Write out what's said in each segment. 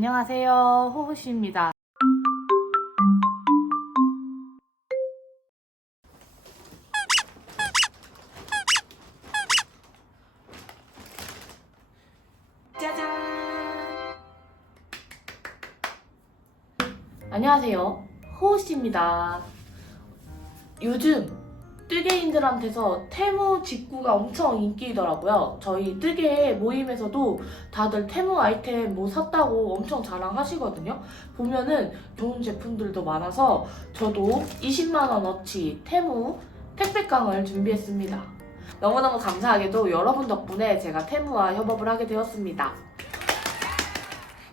안녕하세요. 호호씨입니다. 짜잔! 안녕하세요. 호호씨입니다. 요즘 뜨개인들한테서 테무 직구가 엄청 인기더라고요. 저희 뜨개 모임에서도 다들 테무 아이템 뭐 샀다고 엄청 자랑하시거든요. 보면은 좋은 제품들도 많아서 저도 20만원어치 테무 택배깡을 준비했습니다. 너무너무 감사하게도 여러분 덕분에 제가 테무와 협업을 하게 되었습니다.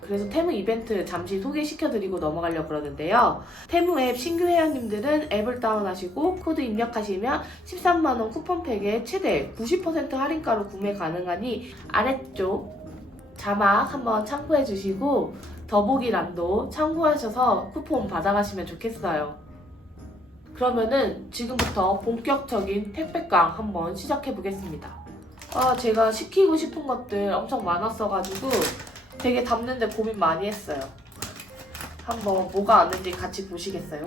그래서 테무 이벤트 잠시 소개시켜드리고 넘어가려고 그러는데요. 테무 앱 신규 회원님들은 앱을 다운하시고 코드 입력하시면 13만원 쿠폰팩에 최대 90% 할인가로 구매 가능하니 아래쪽 자막 한번 참고해주시고 더보기란도 참고하셔서 쿠폰 받아가시면 좋겠어요. 그러면은 지금부터 본격적인 택배깡 한번 시작해보겠습니다. 제가 시키고 싶은 것들 엄청 많았어가지고 되게 담는데 고민 많이 했어요. 한번 뭐가 왔는지 같이 보시겠어요?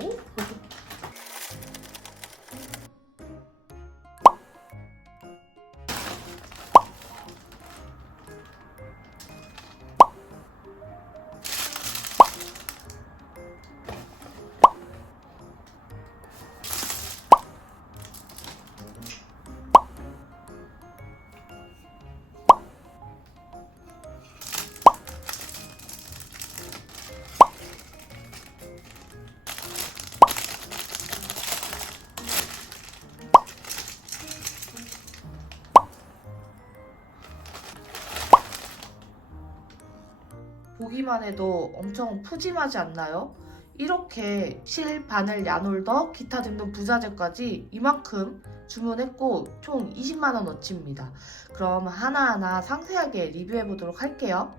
보기만 해도 엄청 푸짐하지 않나요? 이렇게 실, 바늘, 야놀더, 기타 등등 부자재까지 이만큼 주문했고 총 20만원어치입니다. 그럼 하나하나 상세하게 리뷰해보도록 할게요.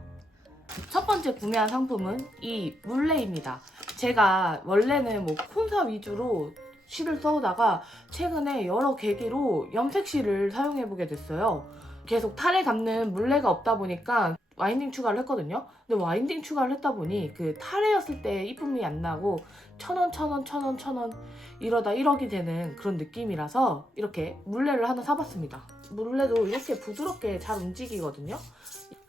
첫 번째 구매한 상품은 이 물레입니다. 제가 원래는 뭐 콘사 위주로 실을 써오다가 최근에 여러 계기로 염색실을 사용해보게 됐어요. 계속 탈에 감는 물레가 없다 보니까 와인딩 추가를 했거든요. 근데 와인딩 추가를 했다 보니 그 탈에였을 때 이쁨이 안 나고 1,000원, 1,000원, 1,000원, 1,000원 이러다 1억이 되는 그런 느낌이라서 이렇게 물레를 하나 사봤습니다. 물레도 이렇게 부드럽게 잘 움직이거든요.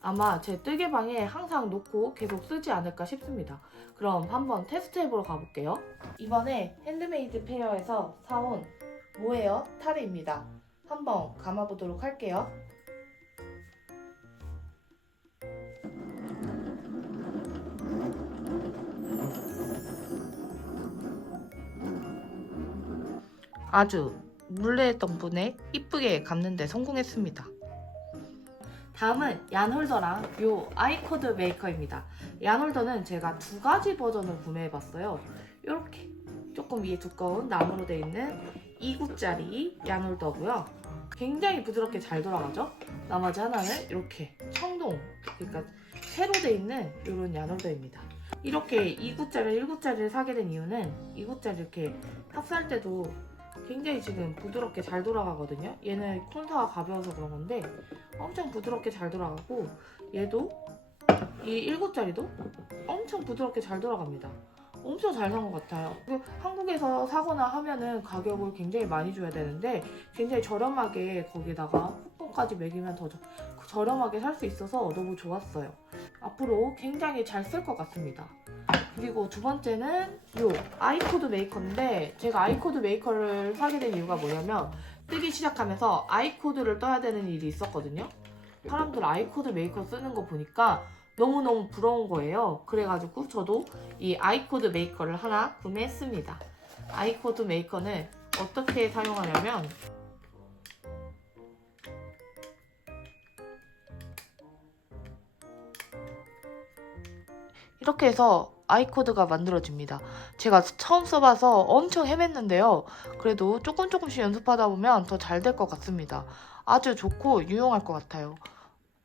아마 제 뜨개방에 항상 놓고 계속 쓰지 않을까 싶습니다. 그럼 한번 테스트해보러 가볼게요. 이번에 핸드메이드 페어에서 사온 모헤어 타르입니다. 한번 감아보도록 할게요. 아주 물레 덕분에 이쁘게 감는데 성공했습니다. 다음은 얀홀더랑 요 아이코드 메이커입니다. 얀홀더는 제가 두 가지 버전을 구매해봤어요. 이렇게 조금 위에 두꺼운 나무로 되어 있는 2구짜리 얀홀더고요. 굉장히 부드럽게 잘 돌아가죠? 나머지 하나는 이렇게 청동, 그러니까 세로 되어 있는 이런 얀홀더입니다. 이렇게 2구짜리, 1구짜리를 사게 된 이유는 2구짜리 이렇게 탑사할 때도 굉장히 지금 부드럽게 잘 돌아가거든요. 얘는 콘사가 가벼워서 그런 건데 엄청 부드럽게 잘 돌아가고 얘도 이 1구짜리도 엄청 부드럽게 잘 돌아갑니다. 엄청 잘 산 것 같아요. 한국에서 사거나 하면은 가격을 굉장히 많이 줘야 되는데 굉장히 저렴하게 거기다가 쿠폰까지 매기면 더 저렴하게 살 수 있어서 너무 좋았어요. 앞으로 굉장히 잘 쓸 것 같습니다. 그리고 두 번째는 이 아이코드 메이커인데 제가 아이코드 메이커를 사게 된 이유가 뭐냐면 뜨기 시작하면서 아이코드를 떠야 되는 일이 있었거든요. 사람들 아이코드 메이커 쓰는 거 보니까 너무너무 부러운 거예요. 그래가지고 저도 이 아이코드 메이커를 하나 구매했습니다. 아이코드 메이커는 어떻게 사용하냐면 이렇게 해서 아이코드가 만들어집니다. 제가 처음 써봐서 엄청 헤맸는데요. 그래도 조금씩 연습하다 보면 더 잘 될 것 같습니다. 아주 좋고 유용할 것 같아요.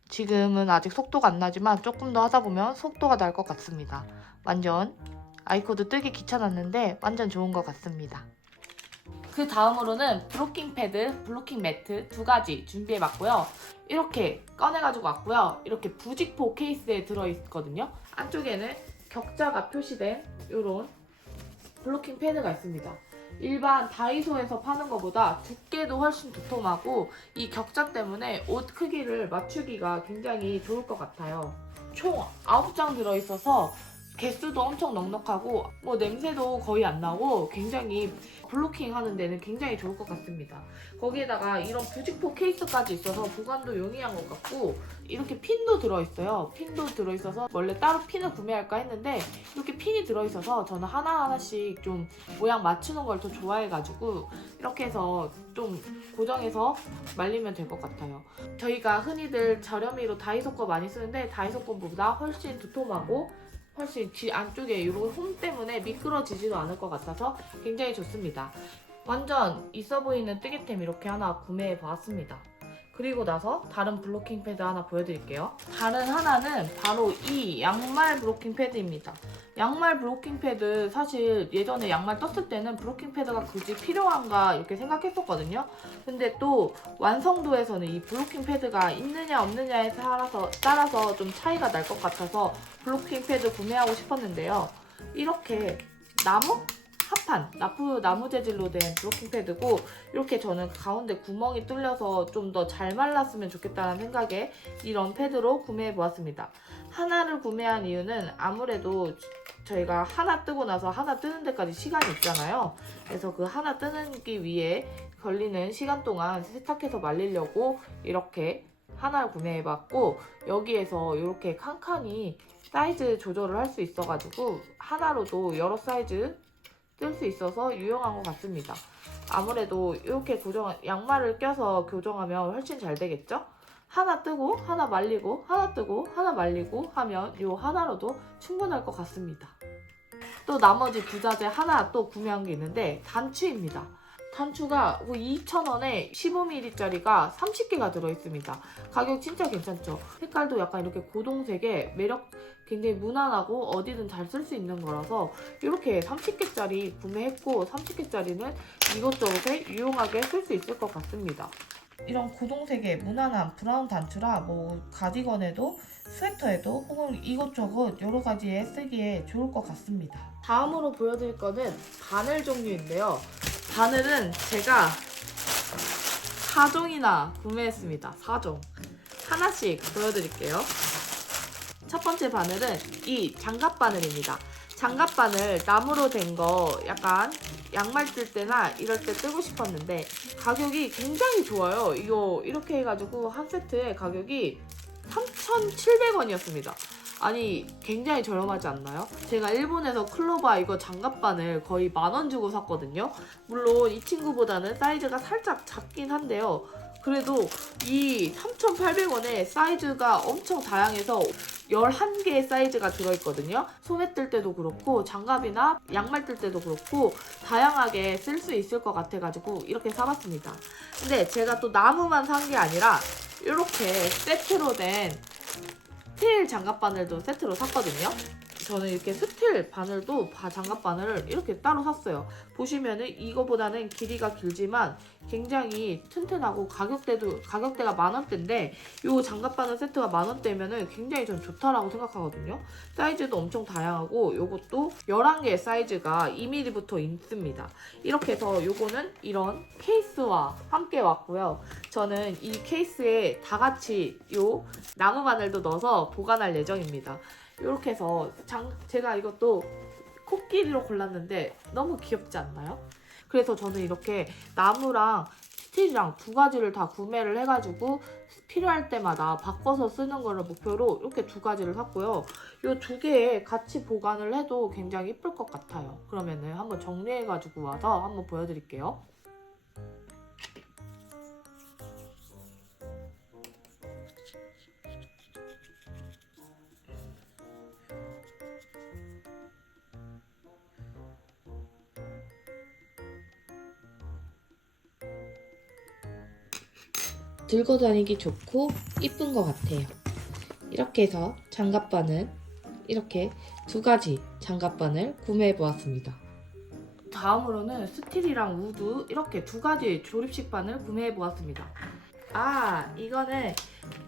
지금은 아직 속도가 안 나지만 조금 더 하다 보면 속도가 날 것 같습니다. 완전 아이코드 뜨기 귀찮았는데 완전 좋은 것 같습니다. 그 다음으로는 블로킹 패드, 블로킹 매트 두 가지 준비해봤고요. 이렇게 꺼내가지고 왔고요. 이렇게 부직포 케이스에 들어있거든요. 안쪽에는 격자가 표시된 이런 블로킹 패드가 있습니다. 일반 다이소에서 파는 것보다 두께도 훨씬 두툼하고 이 격자 때문에 옷 크기를 맞추기가 굉장히 좋을 것 같아요. 총 9장 들어있어서 개수도 엄청 넉넉하고 뭐 냄새도 거의 안 나고 굉장히 블로킹 하는 데는 굉장히 좋을 것 같습니다. 거기에다가 이런 부직포 케이스까지 있어서 보관도 용이한 것 같고 이렇게 핀도 들어있어요. 핀도 들어있어서 원래 따로 핀을 구매할까 했는데 이렇게 핀이 들어있어서 저는 하나하나씩 좀 모양 맞추는 걸 더 좋아해가지고 이렇게 해서 좀 고정해서 말리면 될 것 같아요. 저희가 흔히들 저렴이로 다이소 거 많이 쓰는데 다이소 거보다 훨씬 두툼하고 훨씬 안쪽에 이런 홈 때문에 미끄러지지도 않을 것 같아서 굉장히 좋습니다. 완전 있어 보이는 뜨개템 이렇게 하나 구매해 보았습니다. 그리고 나서 다른 블로킹 패드 하나 보여드릴게요. 다른 하나는 바로 이 양말 블로킹 패드입니다. 양말 블로킹 패드 사실 예전에 양말 떴을 때는 블로킹 패드가 굳이 필요한가 이렇게 생각했었거든요. 근데 또 완성도에서는 이 블로킹 패드가 있느냐 없느냐에 따라서 좀 차이가 날 것 같아서 블로킹 패드 구매하고 싶었는데요. 이렇게 합판, 나무 재질로 된 블로킹 패드고 이렇게 저는 가운데 구멍이 뚫려서 좀 더 잘 말랐으면 좋겠다는 생각에 이런 패드로 구매해 보았습니다. 하나를 구매한 이유는 아무래도 저희가 하나 뜨고 나서 하나 뜨는 데까지 시간이 있잖아요. 그래서 그 하나 뜨기 위해 걸리는 시간 동안 세탁해서 말리려고 이렇게 하나를 구매해봤고 여기에서 이렇게 칸칸이 사이즈 조절을 할 수 있어가지고 하나로도 여러 사이즈 뜰 수 있어서 유용한 것 같습니다. 아무래도 이렇게 양말을 껴서 교정하면 훨씬 잘 되겠죠? 하나 뜨고 하나 말리고 하나 뜨고 하나 말리고 하면 이 하나로도 충분할 것 같습니다. 또 나머지 부자재 하나 또 구매한 게 있는데 단추입니다. 단추가 2,000원에 15mm짜리가 30개가 들어있습니다. 가격 진짜 괜찮죠? 색깔도 약간 이렇게 고동색에 굉장히 무난하고 어디든 잘 쓸 수 있는 거라서 이렇게 30개짜리 구매했고 30개짜리는 이것저것에 유용하게 쓸 수 있을 것 같습니다. 이런 고동색의 무난한 브라운 단추라 뭐 가디건에도 스웨터에도 혹은 이것저것 여러 가지에 쓰기에 좋을 것 같습니다. 다음으로 보여드릴 거는 바늘 종류인데요. 바늘은 제가 4종이나 구매했습니다. 4종. 하나씩 보여드릴게요. 첫 번째 바늘은 이 장갑 바늘입니다. 장갑 바늘 나무로 된 거 약간 양말 뜰 때나 이럴 때 뜨고 싶었는데 가격이 굉장히 좋아요. 이거 이렇게 해가지고 한 세트에 가격이 3,700원이었습니다. 아니 굉장히 저렴하지 않나요? 제가 일본에서 클로바 이거 장갑바늘 거의 10,000원 주고 샀거든요. 물론 이 친구보다는 사이즈가 살짝 작긴 한데요. 그래도 이 3,800원에 사이즈가 엄청 다양해서 11개의 사이즈가 들어있거든요. 소매 뜰 때도 그렇고 장갑이나 양말 뜰 때도 그렇고 다양하게 쓸 수 있을 것 같아가지고 이렇게 사봤습니다. 근데 제가 또 나무만 산 게 아니라 이렇게 세트로 된 스틸 장갑 바늘도 세트로 샀거든요. 저는 이렇게 스틸 바늘도 장갑 바늘을 이렇게 따로 샀어요. 보시면은 이거보다는 길이가 길지만 굉장히 튼튼하고 가격대가 10,000원대인데 이 장갑 바늘 세트가 10,000원대면은 굉장히 전 좋다라고 생각하거든요. 사이즈도 엄청 다양하고 이것도 11개의 사이즈가 2mm부터 있습니다. 이렇게 해서 이거는 이런 케이스와 함께 왔고요. 저는 이 케이스에 다 같이 이 나무 바늘도 넣어서 보관할 예정입니다. 이렇게 해서 제가 이것도 코끼리로 골랐는데 너무 귀엽지 않나요? 그래서 저는 이렇게 나무랑 스틸이랑 두 가지를 다 구매를 해가지고 필요할 때마다 바꿔서 쓰는 거를 목표로 이렇게 두 가지를 샀고요. 이 두 개에 같이 보관을 해도 굉장히 예쁠 것 같아요. 그러면은 한번 정리해가지고 와서 한번 보여드릴게요. 들고 다니기 좋고 이쁜 것 같아요. 이렇게 해서 장갑바늘 이렇게 두 가지 장갑바늘 구매해 보았습니다. 다음으로는 스틸이랑 우드 이렇게 두 가지 조립식 바늘 구매해 보았습니다. 이거는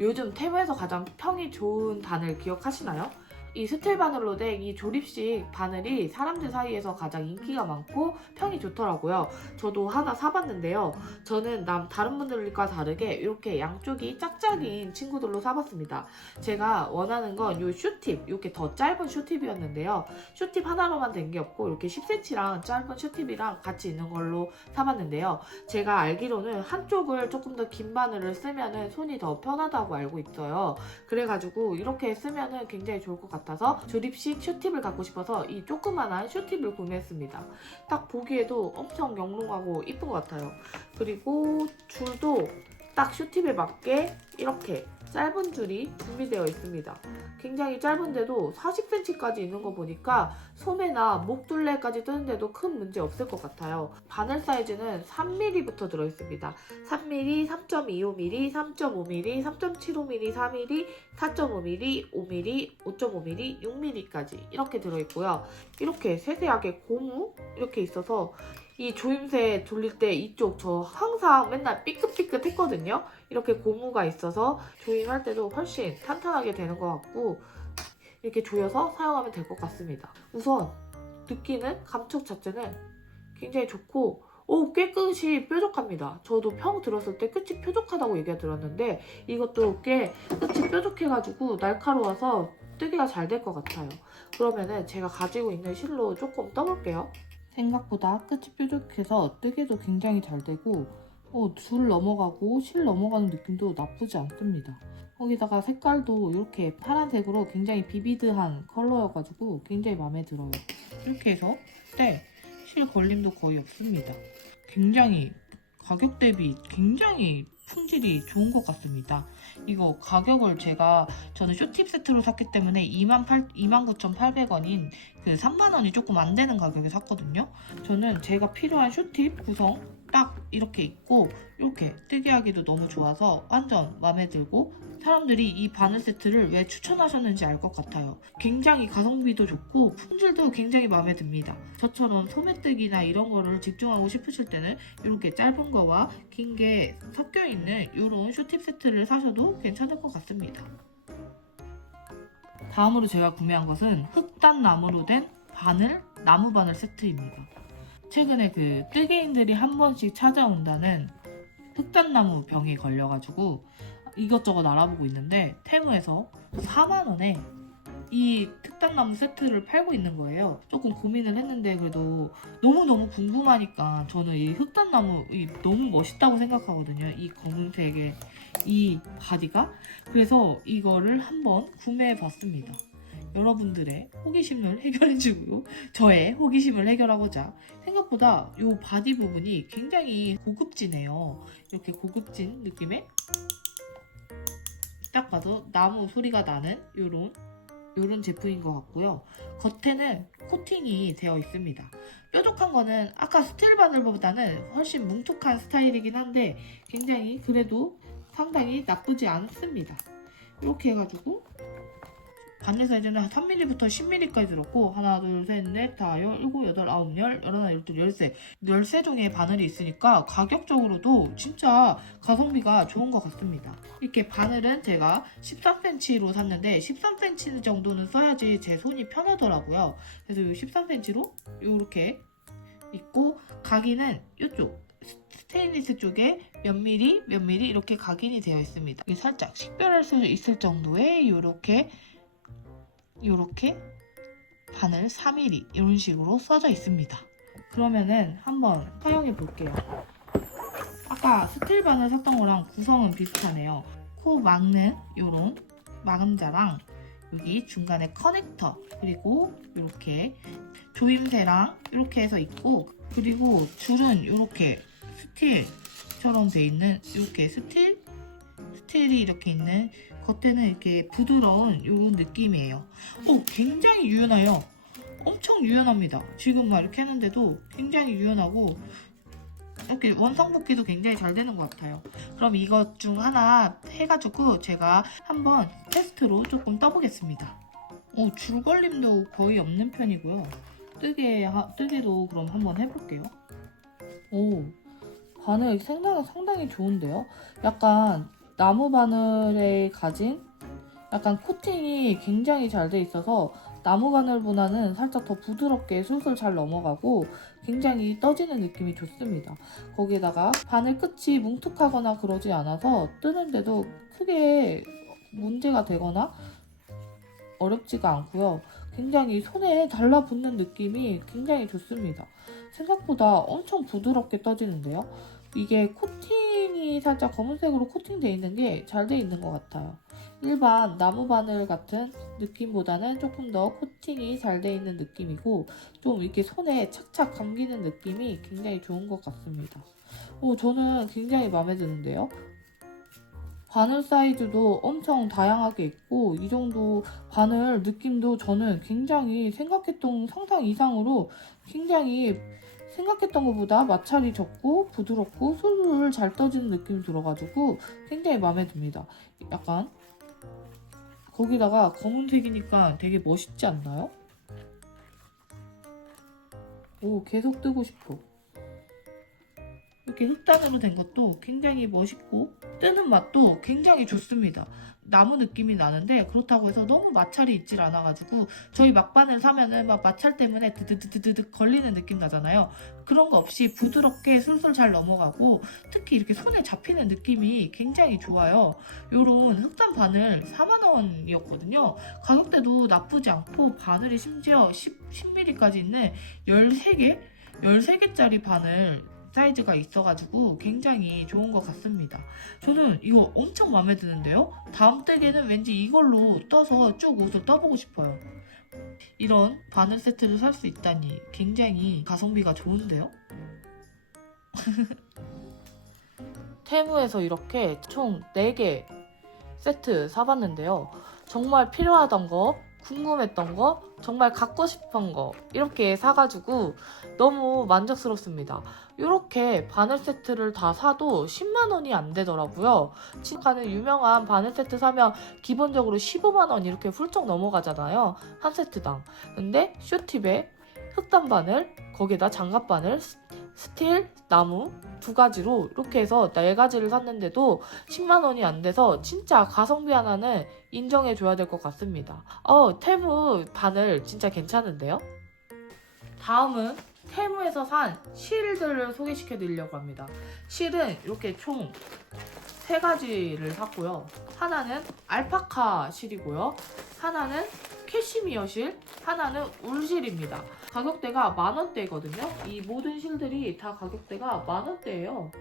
요즘 테무에서 가장 평이 좋은 바늘 기억하시나요? 이 스틸 바늘로 된 이 조립식 바늘이 사람들 사이에서 가장 인기가 많고 평이 좋더라고요. 저도 하나 사봤는데요. 저는 다른 분들과 다르게 이렇게 양쪽이 짝짝이인 친구들로 사봤습니다. 제가 원하는 건 이 슈팁, 이렇게 더 짧은 슈팁이었는데요. 슈팁 하나로만 된 게 없고 이렇게 10cm랑 짧은 슈팁이랑 같이 있는 걸로 사봤는데요. 제가 알기로는 한쪽을 조금 더 긴 바늘을 쓰면은 손이 더 편하다고 알고 있어요. 그래가지고 이렇게 쓰면은 굉장히 좋을 것 같아요. 조립식 슈팁을 갖고 싶어서 이 조그만한 슈팁을 구매했습니다. 딱 보기에도 엄청 영롱하고 이쁜 것 같아요. 그리고 줄도 딱 슈팁에 맞게 이렇게 짧은 줄이 준비되어 있습니다. 굉장히 짧은데도 40cm까지 있는 거 보니까 소매나 목둘레까지 뜨는데도 큰 문제 없을 것 같아요. 바늘 사이즈는 3mm부터 들어있습니다. 3mm, 3.25mm, 3.5mm, 3.75mm, 4mm, 4.5mm, 5mm, 5.5mm, 6mm까지 이렇게 들어있고요. 이렇게 세세하게 고무 이렇게 있어서 이 조임새 돌릴 때 이쪽 저 항상 맨날 삐끗삐끗 했거든요. 이렇게 고무가 있어서 조임할 때도 훨씬 탄탄하게 되는 것 같고 이렇게 조여서 사용하면 될 것 같습니다. 우선 느끼는 감촉 자체는 굉장히 좋고 깨끗이 뾰족합니다. 저도 평 들었을 때 끝이 뾰족하다고 얘기가 들었는데 이것도 꽤 끝이 뾰족해가지고 날카로워서 뜨기가 잘 될 것 같아요. 그러면은 제가 가지고 있는 실로 조금 떠볼게요. 생각보다 끝이 뾰족해서 뜨개도 굉장히 잘 되고 줄 넘어가고 실 넘어가는 느낌도 나쁘지 않습니다. 거기다가 색깔도 이렇게 파란색으로 굉장히 비비드한 컬러여가지고 굉장히 마음에 들어요. 이렇게 해서 실 걸림도 거의 없습니다. 굉장히 가격 대비 굉장히 품질이 좋은 것 같습니다. 이거 가격을 저는 쇼팁 세트로 샀기 때문에 29,800원인 그 3만원이 조금 안 되는 가격에 샀거든요. 저는 제가 필요한 쇼팁 구성 딱 이렇게 있고 이렇게 뜨개하기도 너무 좋아서 완전 마음에 들고 사람들이 이 바늘 세트를 왜 추천하셨는지 알 것 같아요. 굉장히 가성비도 좋고 품질도 굉장히 마음에 듭니다. 저처럼 소매뜨기나 이런 거를 집중하고 싶으실 때는 이렇게 짧은 거와 긴 게 섞여 있는 이런 쇼팁 세트를 사셔도 괜찮을 것 같습니다. 다음으로 제가 구매한 것은 흑단 나무로 된 나무 바늘 세트입니다. 최근에 그 뜨개인들이 한 번씩 찾아온다는 흑단나무 병에 걸려가지고 이것저것 알아보고 있는데 테무에서 4만원에 이 흑단나무 세트를 팔고 있는 거예요. 조금 고민을 했는데 그래도 너무너무 궁금하니까 저는 이 흑단나무 너무 멋있다고 생각하거든요. 이 검은색의 이 바디가. 그래서 이거를 한번 구매해 봤습니다. 여러분들의 호기심을 해결해주고 저의 호기심을 해결하고자 생각보다 이 바디 부분이 굉장히 고급지네요. 이렇게 고급진 느낌의 딱 봐도 나무 소리가 나는 요런 제품인 것 같고요. 겉에는 코팅이 되어 있습니다. 뾰족한 거는 아까 스틸 바늘보다는 훨씬 뭉툭한 스타일이긴 한데 굉장히 그래도 상당히 나쁘지 않습니다. 이렇게 해가지고 바늘 사이즈는 3mm부터 10mm까지 들었고 하나, 둘, 셋, 넷, 다, 열, 일곱, 여덟, 아홉, 열, 열하나, 열둘, 열세 13종의 바늘이 있으니까 가격적으로도 진짜 가성비가 좋은 것 같습니다. 이렇게 바늘은 제가 13cm로 샀는데 13cm 정도는 써야지 제 손이 편하더라고요. 그래서 이 13cm로 이렇게 있고 각인은 이쪽 스테인리스 쪽에 몇 미리 이렇게 각인이 되어 있습니다. 이게 살짝 식별할 수 있을 정도의 요렇게 바늘 4mm 이런 식으로 써져 있습니다. 그러면은 한번 사용해 볼게요. 아까 스틸 바늘 샀던 거랑 구성은 비슷하네요. 코 막는 요런 마감자랑 여기 중간에 커넥터 그리고 이렇게 조임새랑 이렇게 해서 있고 그리고 줄은 이렇게 스틸처럼 돼 있는 이렇게 스틸이 이렇게 있는 겉에는 이렇게 부드러운 이런 느낌이에요. 굉장히 유연해요. 엄청 유연합니다. 지금 막 이렇게 했는데도 굉장히 유연하고 이렇게 원상복귀도 굉장히 잘 되는 것 같아요. 그럼 이것 중 하나 해가지고 제가 한번 테스트로 조금 떠보겠습니다. 줄걸림도 거의 없는 편이고요. 뜨개도 그럼 한번 해볼게요. 오, 바늘 상당히 좋은데요? 약간 나무 바늘에 가진 약간 코팅이 굉장히 잘 돼 있어서 나무 바늘보다는 살짝 더 부드럽게 술술 잘 넘어가고 굉장히 떠지는 느낌이 좋습니다. 거기에다가 바늘 끝이 뭉툭하거나 그러지 않아서 뜨는데도 크게 문제가 되거나 어렵지가 않고요. 굉장히 손에 달라붙는 느낌이 굉장히 좋습니다. 생각보다 엄청 부드럽게 떠지는데요. 이게 코팅이 살짝 검은색으로 코팅되어 있는 게 잘 되어 있는 것 같아요. 일반 나무 바늘 같은 느낌보다는 조금 더 코팅이 잘 되어 있는 느낌이고 좀 이렇게 손에 착착 감기는 느낌이 굉장히 좋은 것 같습니다. 저는 굉장히 마음에 드는데요. 바늘 사이즈도 엄청 다양하게 있고 이 정도 바늘 느낌도 저는 굉장히 생각했던 상상 이상으로 굉장히 생각했던 것보다 마찰이 적고 부드럽고 술술 잘 떠지는 느낌이 들어가지고 굉장히 마음에 듭니다. 약간 거기다가 검은색이니까 되게 멋있지 않나요? 계속 뜨고 싶어. 이렇게 흑단으로 된 것도 굉장히 멋있고 뜨는 맛도 굉장히 좋습니다. 나무 느낌이 나는데 그렇다고 해서 너무 마찰이 있질 않아가지고 저희 막바늘 사면은 막 마찰 때문에 드드드드드 걸리는 느낌 나잖아요. 그런 거 없이 부드럽게 술술 잘 넘어가고 특히 이렇게 손에 잡히는 느낌이 굉장히 좋아요. 요런 흑단 바늘 4만원이었거든요. 가격대도 나쁘지 않고 바늘이 심지어 10mm까지 있는 13개짜리 바늘 사이즈가 있어가지고 굉장히 좋은 것 같습니다. 저는 이거 엄청 마음에 드는데요. 다음 뜨개는 왠지 이걸로 떠서 쭉 옷을 떠보고 싶어요. 이런 바늘 세트를 살 수 있다니 굉장히 가성비가 좋은데요. 테무에서 이렇게 총 4개 세트 사봤는데요. 정말 필요하던 거, 궁금했던 거, 정말 갖고 싶은 거 이렇게 사가지고 너무 만족스럽습니다. 이렇게 바늘 세트를 다 사도 10만원이 안 되더라고요. 가는 유명한 바늘 세트 사면 기본적으로 15만원 이렇게 훌쩍 넘어가잖아요. 한 세트당. 근데 쇼팁에 흑단 바늘, 거기에다 장갑 바늘, 스틸, 나무 2가지로 이렇게 해서 4가지를 샀는데도 10만원이 안 돼서 진짜 가성비 하나는 인정해줘야 될 것 같습니다. 테무 바늘 진짜 괜찮은데요? 다음은 테무에서 산 실들을 소개시켜 드리려고 합니다. 실은 이렇게 총 3가지를 샀고요. 하나는 알파카 실이고요. 하나는 캐시미어 실, 하나는 울실입니다. 가격대가 만원대거든요. 이 모든 실들이 다 가격대가 만원대예요.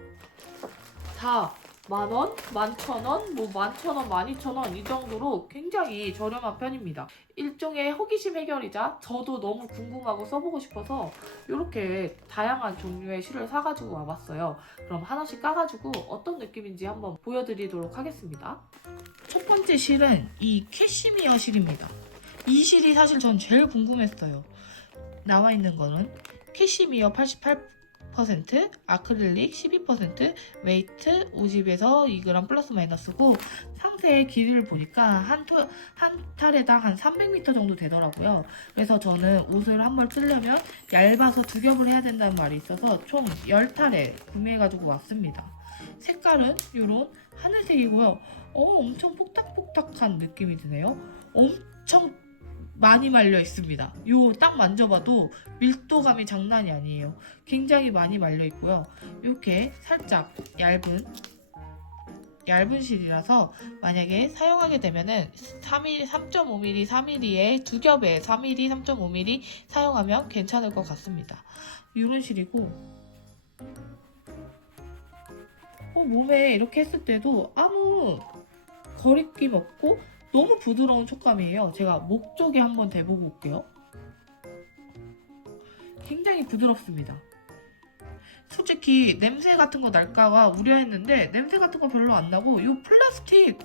다 만원, 11,000원, 11,000원, 12,000원 이 정도로 굉장히 저렴한 편입니다. 일종의 호기심 해결이자 저도 너무 궁금하고 써보고 싶어서 이렇게 다양한 종류의 실을 사가지고 와봤어요. 그럼 하나씩 까가지고 어떤 느낌인지 한번 보여드리도록 하겠습니다. 첫 번째 실은 이 캐시미어 실입니다. 이 실이 사실 전 제일 궁금했어요. 나와 있는 거는 캐시미어 88%, 아크릴릭 12%, 웨이트 50에서 2g 플러스 마이너스고 상세의 길이를 보니까 한 탈에당 한 300m 정도 되더라고요. 그래서 저는 옷을 한 벌 쓰려면 얇아서 2겹을 해야 된다는 말이 있어서 총 10탈에 구매해가지고 왔습니다. 색깔은 이런 하늘색이고요. 엄청 폭탁폭탁한 느낌이 드네요. 엄청 많이 말려 있습니다. 요 딱 만져봐도 밀도감이 장난이 아니에요. 굉장히 많이 말려 있고요. 이렇게 살짝 얇은 실이라서 만약에 사용하게 되면은 3.5mm, 4mm에 2겹에 4mm, 3.5mm 사용하면 괜찮을 것 같습니다. 이런 실이고 몸에 이렇게 했을 때도 아무 거리낌 없고 너무 부드러운 촉감이에요. 제가 목 쪽에 한번 대보고 올게요. 굉장히 부드럽습니다. 솔직히 냄새 같은 거 날까봐 우려했는데 냄새 같은 거 별로 안 나고 이 플라스틱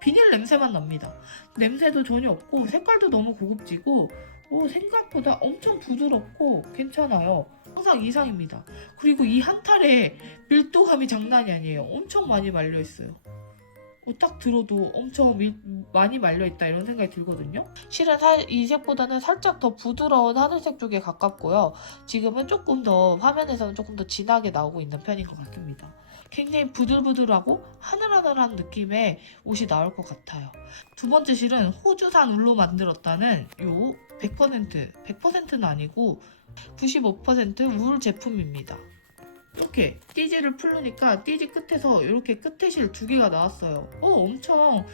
비닐 냄새만 납니다. 냄새도 전혀 없고 색깔도 너무 고급지고 생각보다 엄청 부드럽고 괜찮아요. 항상 이상입니다. 그리고 이 한 탈에 밀도감이 장난이 아니에요. 엄청 많이 말려있어요. 딱 들어도 엄청 많이 말려있다 이런 생각이 들거든요. 실은 이 색보다는 살짝 더 부드러운 하늘색 쪽에 가깝고요. 지금은 조금 더 화면에서는 조금 더 진하게 나오고 있는 편인 것 같습니다. 굉장히 부들부들하고 하늘하늘한 느낌의 옷이 나올 것 같아요. 두 번째 실은 호주산 울로 만들었다는 요 100%는 아니고 95% 울 제품입니다. 이렇게 띠지를 풀으니까 띠지 끝에서 이렇게 끝에 실 두 개가 나왔어요. 엄청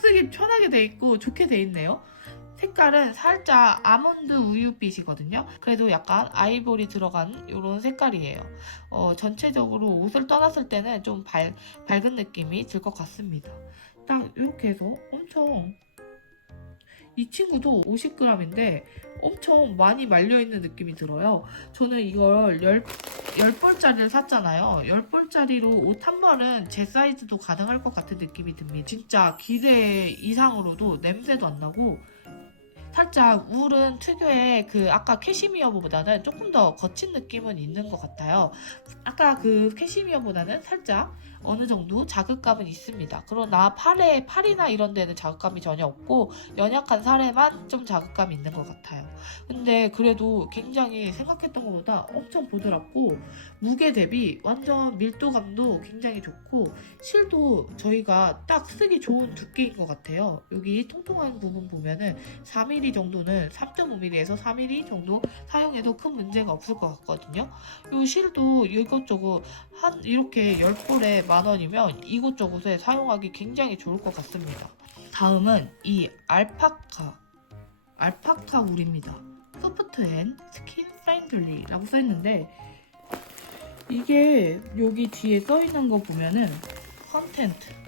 쓰기 편하게 돼 있고 좋게 돼 있네요. 색깔은 살짝 아몬드 우유빛이거든요. 그래도 약간 아이보리 들어간 이런 색깔이에요. 전체적으로 옷을 떠났을 때는 좀 밝은 느낌이 들 것 같습니다. 딱 이렇게 해서 엄청, 이 친구도 50g인데 엄청 많이 말려있는 느낌이 들어요. 저는 이걸 10벌짜리를 샀잖아요. 10벌짜리로 옷 한 벌은 제 사이즈도 가능할 것 같은 느낌이 듭니다. 진짜 기대 이상으로도 냄새도 안 나고, 살짝 울은 특유의 그 아까 캐시미어보다는 조금 더 거친 느낌은 있는 것 같아요. 아까 그 캐시미어보다는 살짝 어느 정도 자극감은 있습니다. 그러나 팔이나 이런 데는 자극감이 전혀 없고 연약한 살에만 좀 자극감이 있는 것 같아요. 근데 그래도 굉장히 생각했던 것보다 엄청 부드럽고 무게 대비 완전 밀도감도 굉장히 좋고 실도 저희가 딱 쓰기 좋은 두께인 것 같아요. 여기 통통한 부분 보면은 4mm 정도는 3.5mm에서 4mm 정도 사용해도 큰 문제가 없을 것 같거든요. 이 실도 이것저것 이렇게 10벌에 10,000원이면 이곳저곳에 사용하기 굉장히 좋을 것 같습니다. 다음은 이 알파카 울입니다. 소프트 앤 스킨 프렌들리라고 써있는데, 이게 여기 뒤에 써있는 거 보면은 컨텐트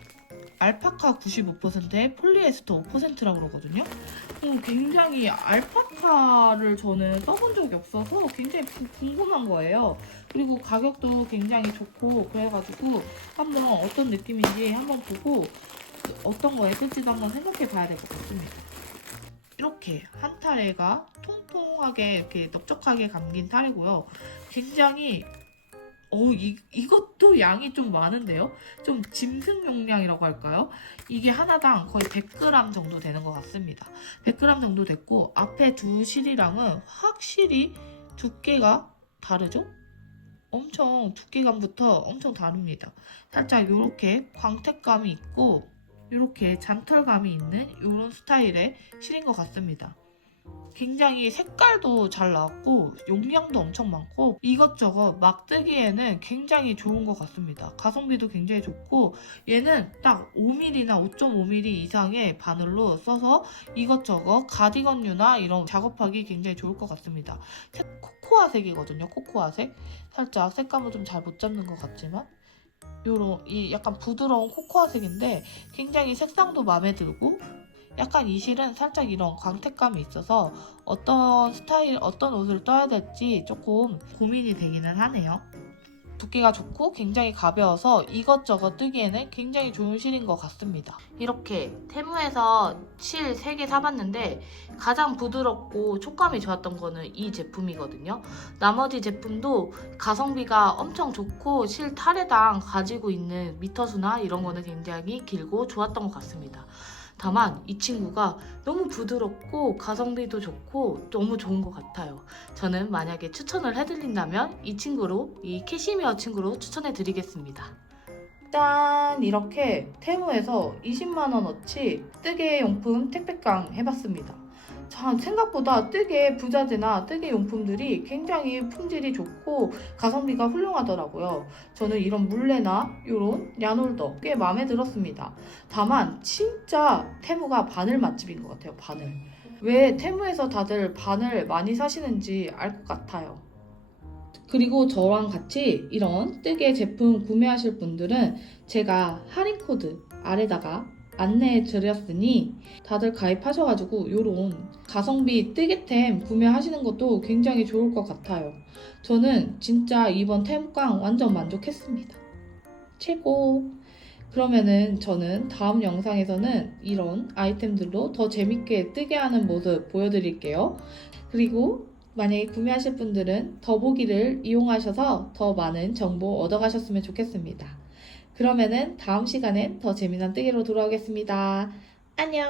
알파카 95%에 폴리에스터 5%라고 그러거든요. 굉장히 알파카를 저는 써본 적이 없어서 굉장히 궁금한 거예요. 그리고 가격도 굉장히 좋고 그래가지고 한번 어떤 느낌인지 한번 보고 어떤 거에 쓸지도 한번 생각해 봐야 될 것 같습니다. 이렇게 한 타래가 통통하게 이렇게 넓적하게 감긴 타래고요. 굉장히 이것도 양이 좀 많은데요? 좀 짐승 용량이라고 할까요? 이게 하나당 거의 100g 정도 되는 것 같습니다. 100g 정도 됐고, 앞에 두 실이랑은 확실히 두께가 다르죠? 엄청 두께감부터 엄청 다릅니다. 살짝 이렇게 광택감이 있고 이렇게 잔털감이 있는 이런 스타일의 실인 것 같습니다. 굉장히 색깔도 잘 나왔고 용량도 엄청 많고 이것저것 막 뜨기에는 굉장히 좋은 것 같습니다. 가성비도 굉장히 좋고 얘는 딱 5mm나 5.5mm 이상의 바늘로 써서 이것저것 가디건류나 이런 작업하기 굉장히 좋을 것 같습니다. 코코아색이거든요. 코코아색. 살짝 색감은 좀 잘 못 잡는 것 같지만 이 약간 부드러운 코코아색인데 굉장히 색상도 마음에 들고, 약간 이 실은 살짝 이런 광택감이 있어서 어떤 스타일, 어떤 옷을 떠야 될지 조금 고민이 되기는 하네요. 두께가 좋고 굉장히 가벼워서 이것저것 뜨기에는 굉장히 좋은 실인 것 같습니다. 이렇게 테무에서 실 3개 사봤는데 가장 부드럽고 촉감이 좋았던 거는 이 제품이거든요. 나머지 제품도 가성비가 엄청 좋고 실 타래당 가지고 있는 미터수나 이런 거는 굉장히 길고 좋았던 것 같습니다. 다만 이 친구가 너무 부드럽고 가성비도 좋고 너무 좋은 것 같아요. 저는 만약에 추천을 해드린다면 이 캐시미어 친구로 추천해드리겠습니다. 짠! 이렇게 테무에서 20만원어치 뜨개 용품 택배깡 해봤습니다. 자, 생각보다 뜨개 부자재나 뜨개 용품들이 굉장히 품질이 좋고 가성비가 훌륭하더라고요. 저는 이런 물레나 이런 얀홀더 꽤 마음에 들었습니다. 다만 진짜 테무가 바늘 맛집인 것 같아요. 바늘. 왜 테무에서 다들 바늘 많이 사시는지 알 것 같아요. 그리고 저랑 같이 이런 뜨개 제품 구매하실 분들은 제가 할인 코드 아래다가 안내해 드렸으니 다들 가입하셔가지고 요런 가성비 뜨개템 구매하시는 것도 굉장히 좋을 것 같아요. 저는 진짜 이번 테무깡 완전 만족했습니다. 최고! 그러면은 저는 다음 영상에서는 이런 아이템들로 더 재밌게 뜨게 하는 모습 보여드릴게요. 그리고 만약에 구매하실 분들은 더보기를 이용하셔서 더 많은 정보 얻어가셨으면 좋겠습니다. 그러면은 다음 시간엔 더 재미난 뜨개로 돌아오겠습니다. 안녕.